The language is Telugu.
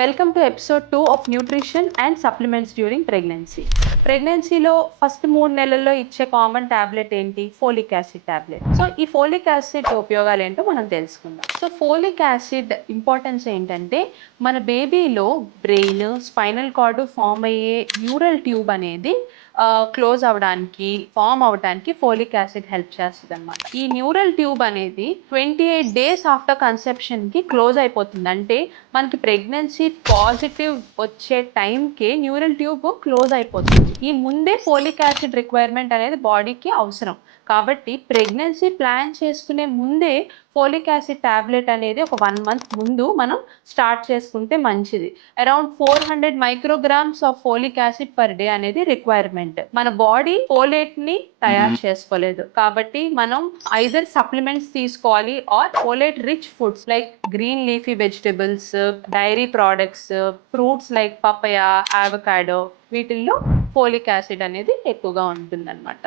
Welcome to episode 2 of nutrition and supplements during pregnancy. ప్రెగ్నెన్సీలో ఫస్ట్ 3 నెలల్లో ఇచ్చే కామన్ టాబ్లెట్ ఏంటి? Folic acid tablet. సో ఈ ఫోలిక్ యాసిడ్ ఉపయోగాలు ఏంటో మనం తెలుసుకుందాం. సో ఫోలిక్ యాసిడ్ ఇంపార్టెన్స్ ఏంటంటే మన బేబీలో బ్రెయిన్, స్పైనల్ కార్డ్ ఫామ్ అయ్యే న్యూరల్ ట్యూబ్ అనేది క్లోజ్ అవ్వడానికి, ఫామ్ అవ్వడానికి ఫోలిక్ యాసిడ్ హెల్ప్ చేస్తుంది అనమాట. ఈ న్యూరల్ ట్యూబ్ అనేది 28 డేస్ ఆఫ్టర్ కన్సెప్షన్కి క్లోజ్ అయిపోతుంది. అంటే మనకి ప్రెగ్నెన్సీ పాజిటివ్ వచ్చే టైంకి న్యూరల్ ట్యూబ్ క్లోజ్ అయిపోతుంది. ఈ ముందే ఫోలిక్ యాసిడ్ రిక్వైర్మెంట్ అనేది బాడీకి అవసరం. కాబట్టి ప్రెగ్నెన్సీ ప్లాన్ చేసుకునే ముందే ఫోలిక్ యాసిడ్ టాబ్లెట్ అనేది ఒక 1 మంత్ ముందు మనం స్టార్ట్ చేసుకుంటే మంచిది. Around 400 micrograms of folic acid per day అనేది రిక్వైర్మెంట్. మన బాడీ ఫోలేట్ ని తయారు చేసుకోలేదు కాబట్టి మనం ఐదర్ సప్లిమెంట్స్ తీసుకోవాలి or folate rich foods like green leafy vegetables, dairy products, fruits like papaya, avocado, వీటిల్లో ఫోలిక్ యాసిడ్ అనేది ఎక్కువగా ఉంటుందన్నమాట.